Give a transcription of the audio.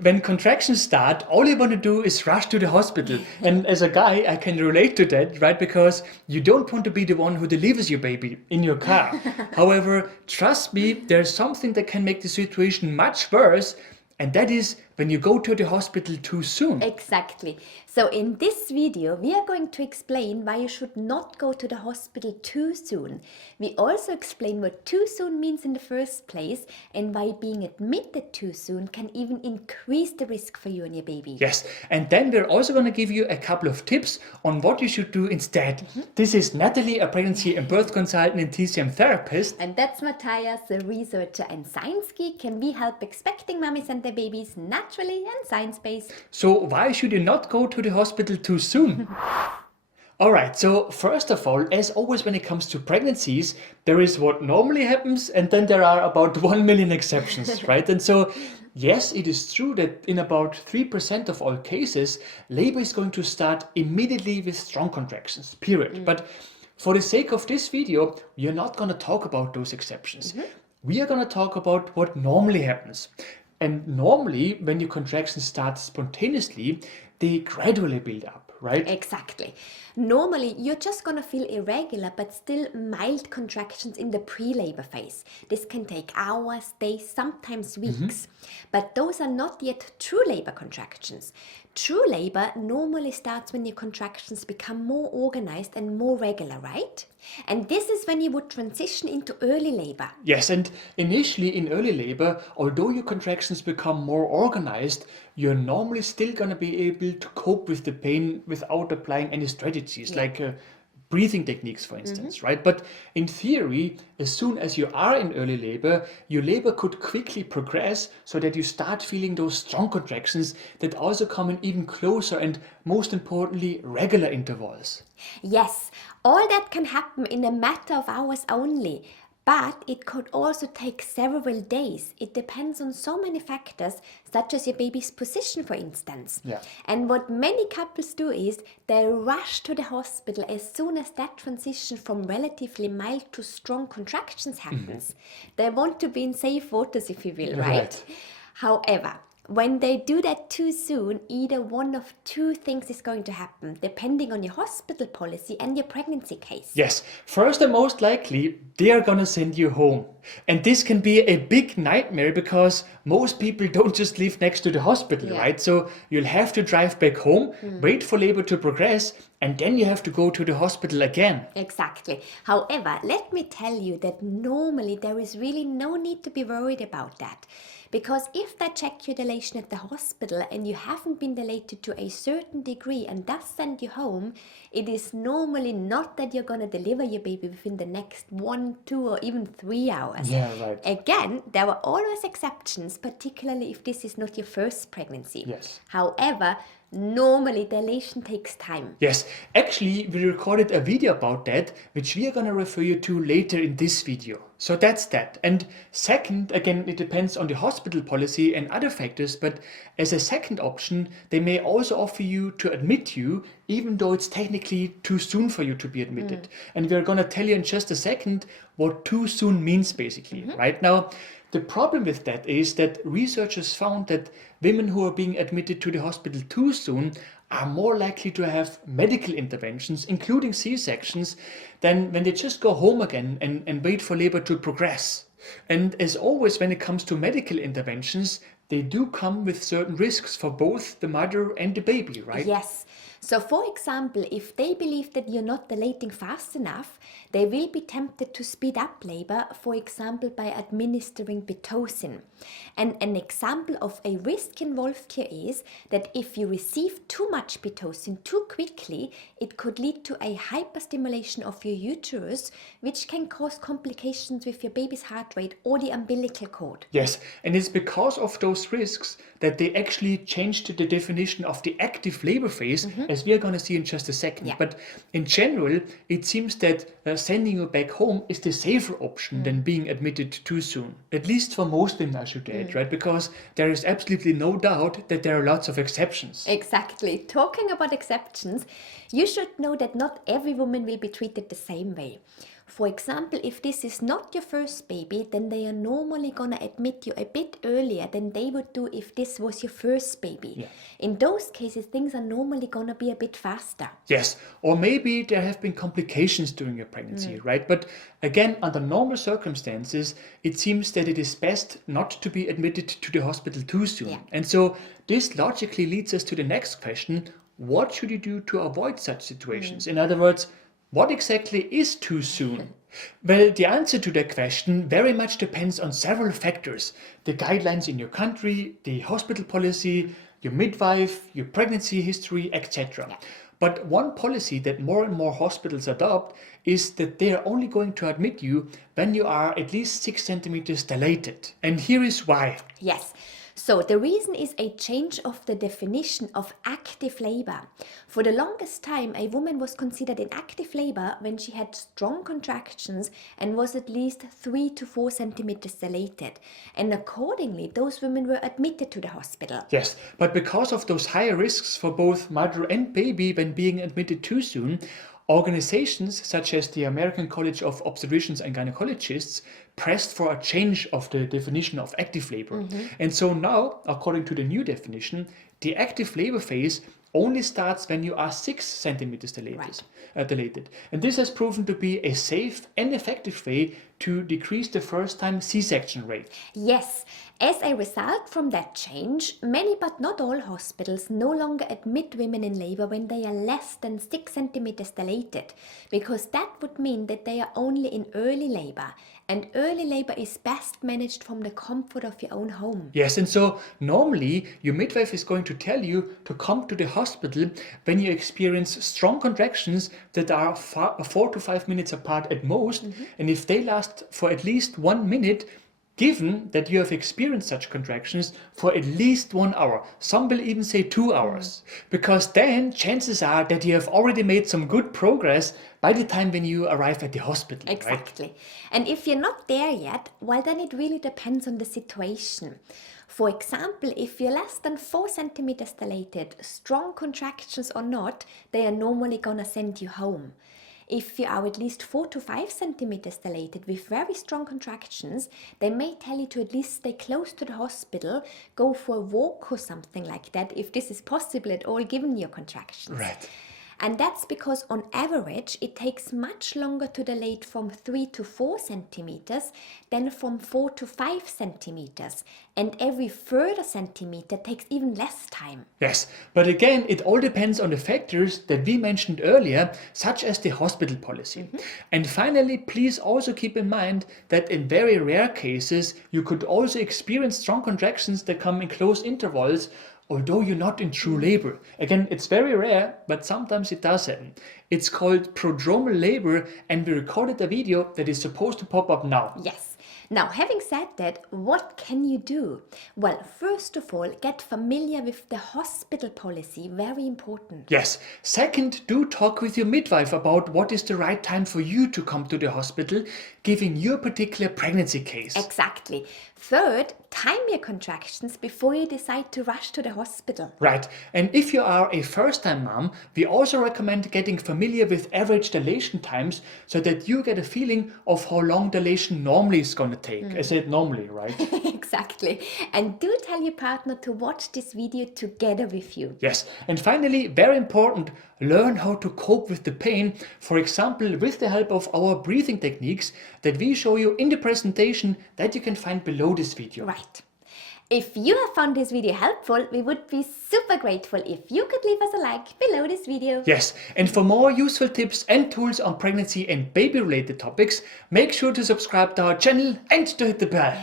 when contractions start, all you want to do is rush to the hospital. And as a guy, I can relate to that, right? Because you don't want to be the one who delivers your baby in your car. However, trust me, there's something that can make the situation much worse, and that is when you go to the hospital too soon. Exactly. So in this video, we are going to explain why you should not go to the hospital too soon. We also explain what too soon means in the first place and why being admitted too soon can even increase the risk for you and your baby. Yes, and then we're also going to give you a couple of tips on what you should do instead. This is Natalie, a pregnancy and birth consultant and TCM therapist. And that's Matthias, a researcher and science geek, and we help expecting mummies and their babies naturally and science-based. So why should you not go to the hospital too soon? Alright, so first of all, as always when it comes to pregnancies, there is what normally happens and then there are about 1 million exceptions, right? And so, yes, it is true that in about 3% of all cases, labor is going to start immediately with strong contractions, period. But for the sake of this video, we are not going to talk about those exceptions. We are going to talk about what normally happens. And normally, when your contractions start spontaneously, they gradually build up, right? Exactly. Normally, you're just gonna feel irregular but still mild contractions in the pre-labor phase. This can take hours, days, sometimes weeks. But those are not yet true labor contractions. True labor normally starts when your contractions become more organized and more regular, right? And this is when you would transition into early labor. Yes, and initially in early labor, although your contractions become more organized, you're normally still going to be able to cope with the pain without applying any strategies like breathing techniques, for instance, right? But in theory, as soon as you are in early labor, your labor could quickly progress so that you start feeling those strong contractions that also come in even closer and, most importantly, regular intervals. Yes, all that can happen in a matter of hours only. But it could also take several days. It depends on so many factors, such as your baby's position, for instance. Yeah. And what many couples do is they rush to the hospital as soon as that transition from relatively mild to strong contractions happens. They want to be in safe waters, if you will, right? However, when they do that too soon, either one of two things is going to happen, depending on your hospital policy and your pregnancy case. Yes, first and most likely, they are gonna send you home. And this can be a big nightmare because most people don't just live next to the hospital, right? So you'll have to drive back home, wait for labor to progress, and then you have to go to the hospital again. Exactly. However, let me tell you that normally there is really no need to be worried about that. Because if they check your dilation at the hospital and you haven't been dilated to a certain degree and thus send you home, it is normally not that you're going to deliver your baby within the next 1, 2, or even 3 hours. Yeah, right. Again, there are always exceptions, particularly if this is not your first pregnancy. Yes. However, normally dilation takes time. Yes, actually, we recorded a video about that, which we are going to refer you to later in this video. So that's that. And second, again, it depends on the hospital policy and other factors, but as a second option, they may also offer you to admit you, even though it's technically too soon for you to be admitted. And we're going to tell you in just a second what too soon means, basically. Right now, the problem with that is that researchers found that women who are being admitted to the hospital too soon are more likely to have medical interventions, including C-sections, than when they just go home again and wait for labor to progress. And as always, when it comes to medical interventions, they do come with certain risks for both the mother and the baby, right? Yes. So for example, if they believe that you're not dilating fast enough, they will be tempted to speed up labor, for example, by administering Pitocin. And an example of a risk involved here is that if you receive too much Pitocin too quickly, it could lead to a hyperstimulation of your uterus, which can cause complications with your baby's heart rate or the umbilical cord. Yes, and it's because of those risks that they actually changed the definition of the active labor phase, as we are going to see in just a second. Yeah. But in general, it seems that sending you back home is the safer option than being admitted too soon. At least for most women, I should add, right? Because there is absolutely no doubt that there are lots of exceptions. Exactly. Talking about exceptions, you should know that not every woman will be treated the same way. For example, if this is not your first baby, then they are normally gonna admit you a bit earlier than they would do if this was your first baby. Yeah. In those cases, things are normally gonna be a bit faster. Yes, or maybe there have been complications during your pregnancy, right? But again, under normal circumstances, it seems that it is best not to be admitted to the hospital too soon. Yeah. And so this logically leads us to the next question: what should you do to avoid such situations? In other words, what exactly is too soon? Well, the answer to that question very much depends on several factors: the guidelines in your country, the hospital policy, your midwife, your pregnancy history, etc. Yeah. But one policy that more and more hospitals adopt is that they are only going to admit you when you are at least 6 centimeters dilated. And here is why. Yes. So the reason is a change of the definition of active labor. For the longest time, a woman was considered in active labor when she had strong contractions and was at least 3 to 4 centimeters dilated. And accordingly, those women were admitted to the hospital. Yes, but because of those higher risks for both mother and baby when being admitted too soon, organizations such as the American College of Obstetricians and Gynecologists pressed for a change of the definition of active labor. And so now, according to the new definition, the active labor phase only starts when you are 6 centimeters dilated. Right. And this has proven to be a safe and effective way to decrease the first-time C-section rate. Yes, as a result from that change, many but not all hospitals no longer admit women in labor when they are less than 6 centimeters dilated, because that would mean that they are only in early labor, and early labor is best managed from the comfort of your own home. Yes, and so normally your midwife is going to tell you to come to the hospital when you experience strong contractions that are 4 to 5 minutes apart at most, and if they last for at least 1 minute, given that you have experienced such contractions for at least 1 hour. Some will even say 2 hours, because then chances are that you have already made some good progress by the time when you arrive at the hospital. Exactly. Right? And if you're not there yet, well, then it really depends on the situation. For example, if you're less than 4 centimeters dilated, strong contractions or not, they are normally gonna send you home. If you are at least 4 to 5 centimeters dilated with very strong contractions, they may tell you to at least stay close to the hospital, go for a walk or something like that, if this is possible at all given your contractions. Right. And that's because on average, it takes much longer to dilate from 3 to 4 centimeters than from 4 to 5 centimeters. And every further centimeter takes even less time. Yes, but again, it all depends on the factors that we mentioned earlier, such as the hospital policy. And finally, please also keep in mind that in very rare cases, you could also experience strong contractions that come in close intervals, although you're not in true labor. Again, it's very rare, but sometimes it does happen. It's called prodromal labor, and we recorded a video that is supposed to pop up now. Yes. Now, having said that, what can you do? Well, first of all, get familiar with the hospital policy, very important. Yes. Second, do talk with your midwife about what is the right time for you to come to the hospital, given your particular pregnancy case. Exactly. Third, time your contractions before you decide to rush to the hospital. Right. And if you are a first-time mom, we also recommend getting familiar with average dilation times so that you get a feeling of how long dilation normally is going to take. I said normally, right? Exactly. And do tell your partner to watch this video together with you. Yes. And finally, very important, learn how to cope with the pain, for example, with the help of our breathing techniques that we show you in the presentation that you can find below this video. Right. If you have found this video helpful, we would be super grateful if you could leave us a like below this video. Yes, and for more useful tips and tools on pregnancy and baby-related topics, make sure to subscribe to our channel and to hit the bell.